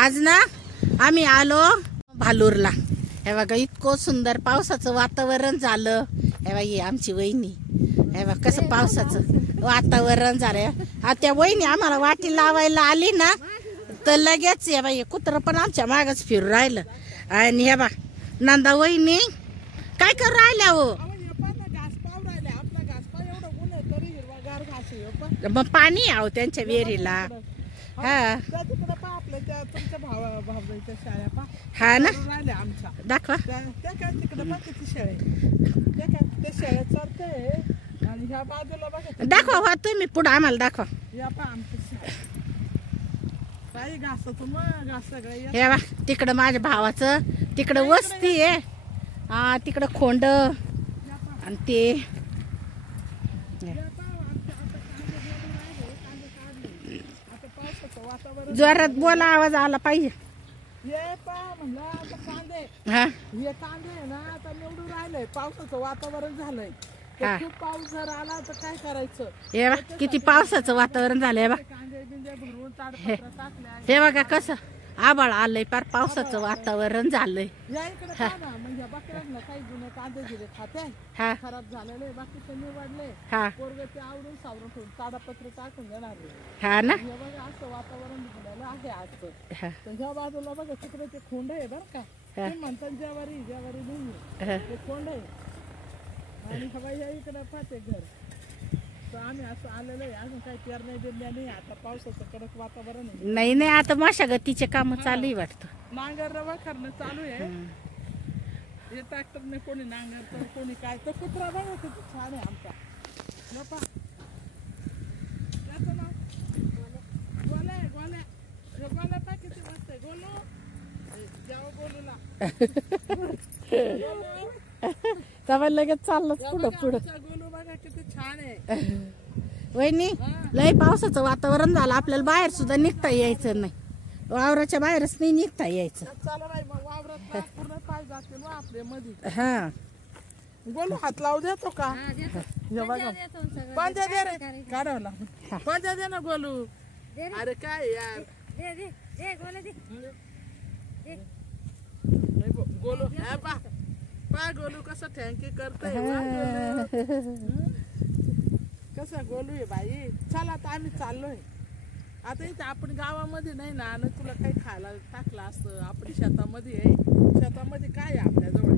आज ना आम्ही आलो भालूरला। हे बघा इतकं सुंदर पावसाचं वातावरण झालं। हे बघा ही आमची वहिनी, हे बघा कसं पावसाचं वातावरण झालं। आता वहिनी आम्हाला वाटी लावायला आली ना तर लगेच हे बाई कुत्र पण आमच्या मागच फिरू राहिलं। आणि हे बा नंदा वहिनी काय करू राहिल्या हो? मग पाणी आहो त्यांच्या विहिरीला। हा हा ना दाखवा। दाखवा हो तुम्ही पुढे आम्हाला दाखवा। हे बा तिकडं माझ्या भावाचं तिकडं वस्ती आहे। हा तिकडं खोंड आणि ते जोरात बोला, आवाज आला पाहिजे। हा हे कांदे ना आता निवडून राहिले, पावसाचं वातावरण झालंय। खूप पाऊस जर आला तर काय करायचं? हे बा किती पावसाचं वातावरण झालंय बा। कांदे बिंदे भरून ताडपत्र टाकले। हे बघा कसं आभाळ आलंय, पार पावसाचं वातावरण झालंय। या इकडे पहा ना, म्हणजे बकऱ्यांना काही जुने कांदे दिले खाते, हा खराब झालेले, बाकीचे निवडले। हा पोरगते आवरून सावरून ठेवून ताडपत्र टाकून देणार। हा ना हे बघा असं वातावरण झालेलं आहे आजचं। तर ह्या बाजूला बघा तिकडे ते खोंड आहे बरं का, ते म्हणतात ज्यावारी ज्यावारी नाही ते खोंड आहे। आणि हवा या इकडे पाहते घर। तर आम्ही असं आलेलो आहे, अजून काही पेरण्या बिरण्या नाही। आता पावसाचं कडक वातावरण आहे। नाही नाही आता मशागतीचे काम चालू आहे वाटतं। नांगर रवा करणं चालू आहे। हे ट्रॅक्टरने कोणी नांगरतं, कोणी काय। तर कुत्रा बघा किती छान आहे आमचा। बापा त्याचं नाव गोल्या आहे, गोल्या। हे गोल्या पहा किती मस्त आहे। गोलू जेव्हा गोलूला तेव्हा लगेच चाललं पुढं पुढं। गोलू बघा किती छान आहे। वहिनी लय पावसाचं वातावरण झालं, आपल्याला बाहेर सुद्धा निघता यायचं नाही। वावराच्या बाहेरच नाही निघता यायचं। चला बाई मग वावरात पूर्ण पाय जातील आपले मध्ये। हा गोलू हात लावू देतो का? हे बघा पंजा दे रे, काढावं लागतं पंजा दे ना गोलू। अरे काय यार गोलू हे पा पा गोलू कसं थँक्यू करतोय। कसं गोलू आहे बाई। चला आता आम्ही चाललोय। आता इथे आपण गावामध्ये नाही ना, आणि तुला काही खायला टाकलं असतं। आपण शेतामध्ये आहे, शेतामध्ये काय आहे आपल्या जवळ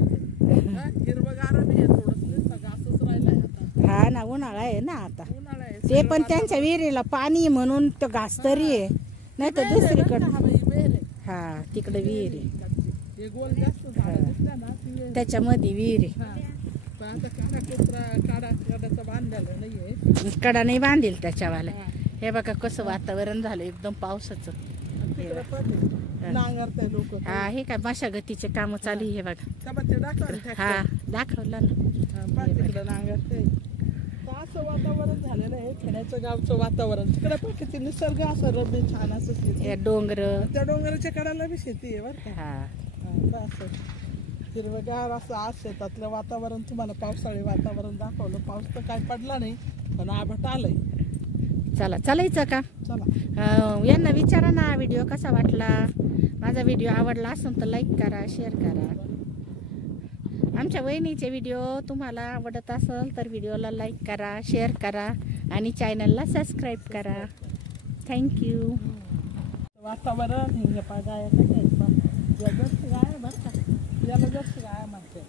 हिरवगार बी आहे, थोडस नुसतं घासच राहिलाय आता। हा ना उन्हाळा आहे ना आता। उन्हाळा आहे ते पण त्यांच्या विहिरीला पाणी म्हणून तो घास तरी आहे, नाही तर दुसरीकडे हा तिकडे विहीर आहे। हे गोल जास्त झाडं दिसल्या ना ती त्याच्यामध्ये विहीर आहे। आता काढा कुत्रा काढाचं बांधलेलं नाहीये, कडा नाही बांधील त्याच्यावाला। हे बघा कसं वातावरण झालं एकदम पावसाचं। नांगरताय लोक। हा हे काय मशागतीचे काम चालू आहे हे बघा। ते दाखवा हा दाखवलं ना तिकडे नांगरते। असं वातावरण झालेलं आहे खेड्याचं गावचं वातावरण। तिकडे पण किती निसर्ग असं रम्य छान असं डोंगर, त्या डोंगराच्या कडाला बी शेती आहे बरं का। हा असं हिरवगार असं आज शेतातलं वातावरण तुम्हाला पावसाळी वातावरण दाखवलं। पाऊस तर काय पडला नाही, पण आभट आलंय। चला चालायचं का? चला यांना विचारा ना व्हिडिओ कसा वाटला। माझा व्हिडिओ आवडला असेल तर लाईक करा, शेअर करा। आमच्या वहिनीचे व्हिडिओ तुम्हाला आवडत असेल तर व्हिडिओला लाईक करा, शेअर करा आणि चॅनलला सबस्क्राईब करा। थँक्यू। वातावरण हे गाय कसं आहे, जर्सी गाय बरं का, याला जर्सी गाय म्हणते।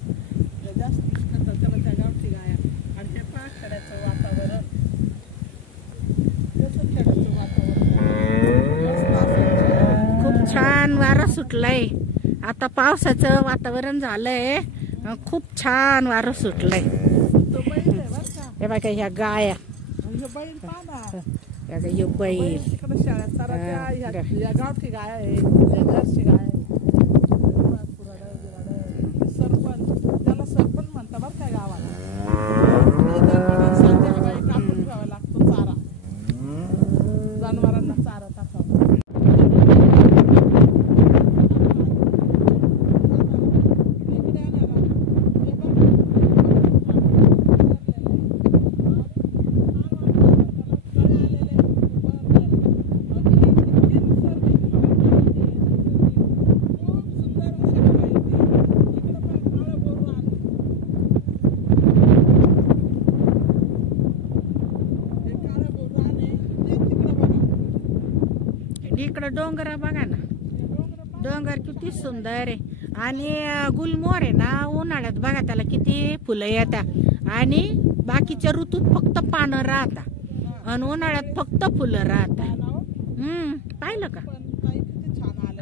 जास्त खातात त्याला त्या गावठी गाया। आणि हे पहा खेड्याचं वातावरण, कसं खेड्याचं वातावरण खूप छान वारा सुटलाय। आता पावसाचं वातावरण झालंय, खूप छान वारं सुटलंय। तो बैल आहे बरं का। हे बघा ह्या गाया, बैल पहा ना, हे बैल तिकडे शाळेत चाराच्या या गावठी गाय आहे, जर्सी गाय। सरपण त्याला सरपण म्हणता बरं काय गावाला। संध्याकाळी कापून ठेवावा लागतो चारा, जनावरांना चारा टाकावा। इकडं डोंगर बघा ना, डोंगर किती सुंदर आहे. आणि गुलमोहर आहे ना, उन्हाळ्यात बघा त्याला किती फुलं येतात आणि बाकीच्या ऋतूत फक्त पानं राहतात आणि उन्हाळ्यात फक्त फुलं राहतात. पाहिलं का?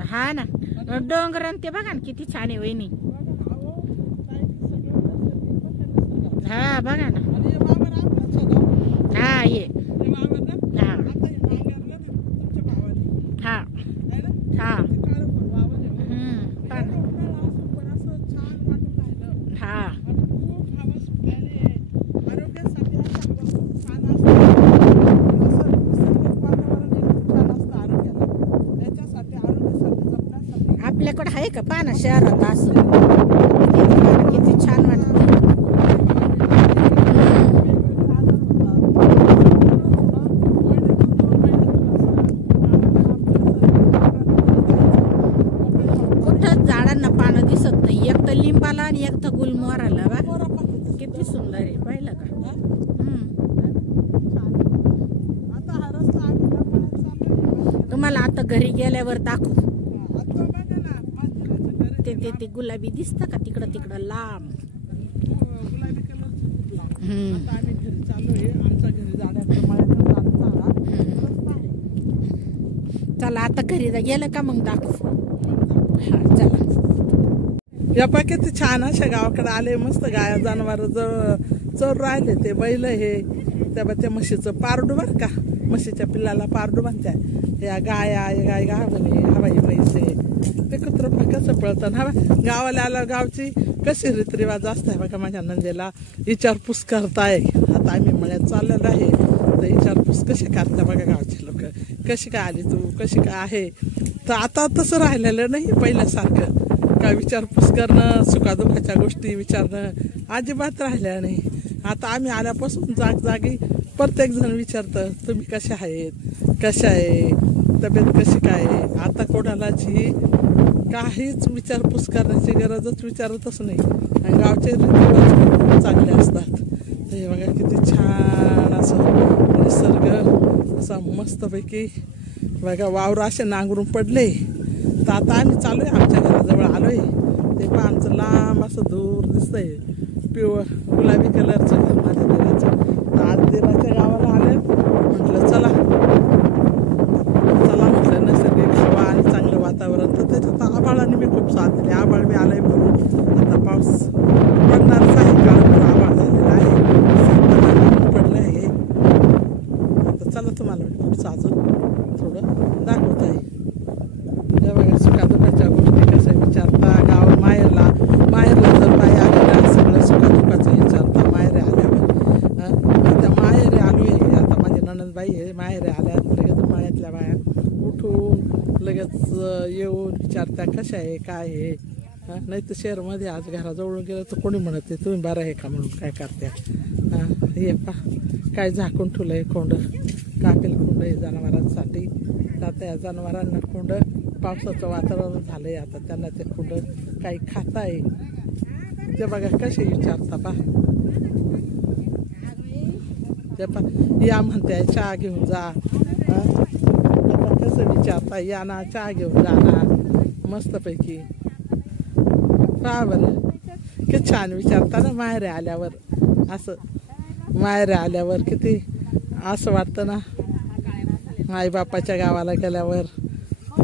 हा ना, डोंगर ते बघा ना किती छान आहे वहिनी. हा बघा ना, हा ये हा हा हा हा आपल्याकडे आहे का पाना शहरात असं किती छान वाटत. कुठंच झाडांना पानं दिसत नाही, एक तर लिंबाला आणि एक तर गुलमोहराला. बा किती सुंदर आहे, पाहिलं का? तुम्हाला आता घरी गेल्यावर दाखवू. ते गुलाबी दिसतं का तिकडं तिकडं लांब. चला आता घरी गेलं का मग दाखवू. हा चला. या पा किती छान अशा गावाकडे आले, मस्त गाया जनावर चर राहिले. ते बैल हे त्या म्हशीचं पारडू बर का, म्हशीच्या पिल्लाला पारडू म्हणतात. या गाया गाय गावणे हवाई म्हैसे ते कुत्र कसं पळतं. हवा गावाला आला, गावची कशी रीतरिवाज असताय बघा. माझ्या नंदेला विचारपूस करताय. आता आम्ही मळ्यात चाललेलो आहे, तर विचारपूस कशी करता बघा गावचे लोक. कशी काय आली तू, कशी काय आहे. तर आता तसं राहिलेलं नाही पहिल्यासारखं का विचारपूस करणं, सुखादुखाच्या गोष्टी विचारणं अजिबात राहिल्या नाही. आता आम्ही आल्यापासून जागी प्रत्येक जण विचारतं तुम्ही कशा आहेत, कशा आहे, तब्येत कशी काय. आता कोणालाची काहीच विचारपूस करण्याची गरजच विचारतच नाही. आणि गावचे रीतिरिवाज खूप चांगले असतात. हे बघा किती छान असं निसर्ग असा मस्तपैकी बघा. वावर असे नांगरून पडले. तर आता आम्ही चालू आहे, आमच्या घराजवळ आलोय. ते पण आमचं लांब असं दूर दिसतंय, पिवळं गुलाबी कलरचं घर माझ्या दिराचं. तर आज दिराच्या गावाला आले, म्हटलं चला म्हटलं नैसर्गिक हवा आणि चांगलं वातावरण. तर त्याच्यात आभाळाने मी खूप साथ दिली. आभाळ बी आलंय भरून, आता पाऊस पडणारच आहे. काळभर आभाळ झालेला आहे, पडलं आहे. तर चला तुम्हाला मी पुढचं अजून थोडं दाखवत आहे. या बघा सुखादुखाच्या गोष्टी कशा विचारता. गाव माहेरला जर बाई आली ना, सगळं सुखादुखाचं विचारता माहेरे आल्यावर. त्या माहेरे आलो आहे, आता माझी नणंदबाई आहे, माहेरे आल्या लगेच माळ्यातल्या बाया उठून लगेच येऊन विचारता कशा आहे काय आहे. नाही तर शहरमध्ये आज घराजवळून गेलं तर कोणी म्हणत आहे तुम्ही बरं आहे का म्हणून काय करत्या. हे पा काय झाकून ठेवलं आहे खोंड, कापेल खोंड आहे जनावरांसाठी. आता या जनावरांना खोंड पावसाचं वातावरण झालं आहे, आता त्यांना ते खोंड काही खाता आहे. ते बघा कसे विचारता पा. ते पा या म्हणते चहा घेऊन जा. कसं विचारता, या ना चहा घेऊन जा ना मस्तपैकी. पहा बरं किती छान विचारता ना माहेरे आल्यावर. असं माहेरे आल्यावर किती असं वाटतं ना, आईबापाच्या गावाला गेल्यावर.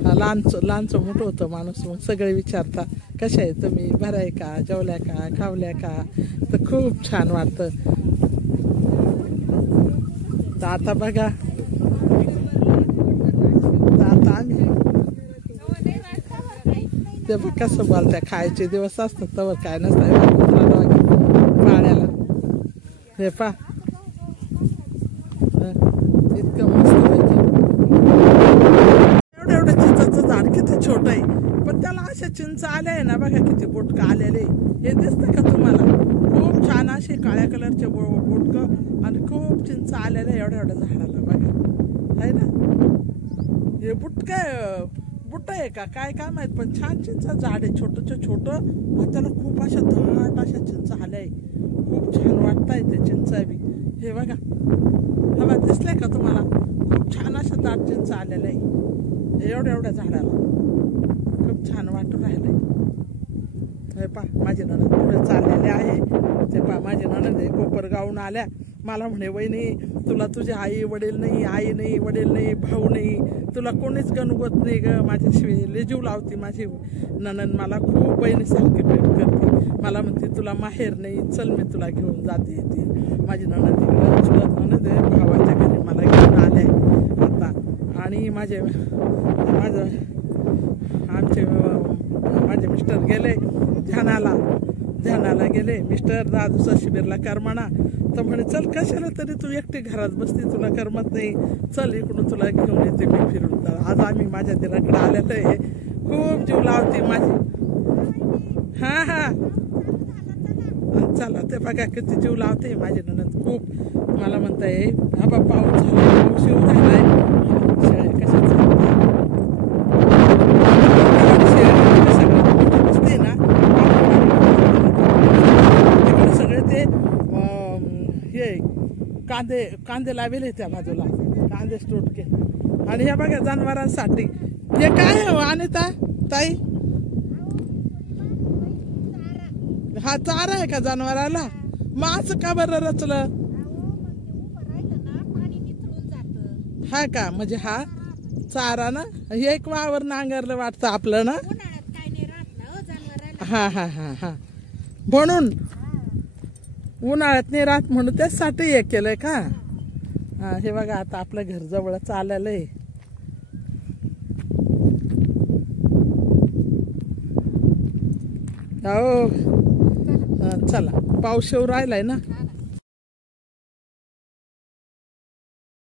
लहानचं मोठं होतं माणूस, मग सगळे विचारता कशा आहे तुम्ही, बरं आहे का, जेवल्या का, खावल्या का. तर खूप छान वाटतं. तर आता बघा, आता आम्ही ते बघ कसं बोलत्या. खायचे दिवस असतात तर काय नसतं पाण्याला. हे पा इतकं मस्त पाहिजे. एवढं चिंचाचं झाड किती छोटं आहे, पण त्याला अशा चिंच आल्या आहे ना बघा, किती बोटकं आलेले. हे दिसतं का तुम्हाला? खूप छान असे काळ्या कलरचे बोटकं आणि खूप चिंच आलेलं आहे एवढ्या झाडाला बघा, आहे ना. हे बुट्ट आहे का काय माहित, पण छान चिंचा झाड आहे, छोटं आणि त्याला खूप अशा दाट अशा चिंच आल्या आहे. खूप छान वाटतंय ते चिंचा बी. हे बघा हवा दिसलंय का तुम्हाला? खूप छान अशा दाट चिंच आलेल्या आहे. एवढ्या एवढ्या झाडाला खूप छान वाटून राहिलंय. हे पा माझे नणंद पुढे चाललेले आहे. ते पा माझे नणंद आहे कोपरगावून आल्या. मला म्हणे वहिनी तुला तुझे आई वडील नाही, आई नाही, वडील नाही, भाऊ नाही, तुला कोणीच गणगोत नाही ग. माझ्याशिवाय लय जीव लावती माझी नणंद. मला खूप बहिणीसारखी प्रेम करते. मला म्हणते तुला माहेर नाही, चल मी तुला घेऊन जाते. ती माझी नणंद तिकडे चुलत नणंद आहे भावाच्या घरी मला घेऊन आले आता. आणि माझे मिस्टर गेले ध्यानाला गेले. मिस्टर 10 दिवसा शिबिरला करमाना. तर म्हणे चल कशाला तरी तू एकटी घरात बसती, तुला करमत नाही, चल इकडून तुला घेऊन येते मी फिरून. तर आज आम्ही माझ्या दिराकडे आलेलो आहे. खूप जीव लावते माझी. हा चला ते बघा किती जीव लावते माझी नणंद. खूप मला म्हणताय हा पाऊस झाला, पाऊस येऊन राहिलाय. कशाच बसते ना तिकडे सगळे ते हे कांदे लावेले त्या बाजूला, कांदे स्टोटके. आणि हे बघा जनावरांसाठी हे काय आहे अनिता ताई? हा चारा आहे का जनावराला? मग असं का बरं रचलं? हा का, म्हणजे हा चारा ना. हे एक वावर नांगरलं वाटतं आपलं ना. हा म्हणून उन्हाळ्यात नाही राहत म्हणून त्यासाठी हे केलंय का. हा हे बघा आता आपल्या घर जवळच आलेलं आहे. हो चला पाऊस येऊ राहिलाय ना.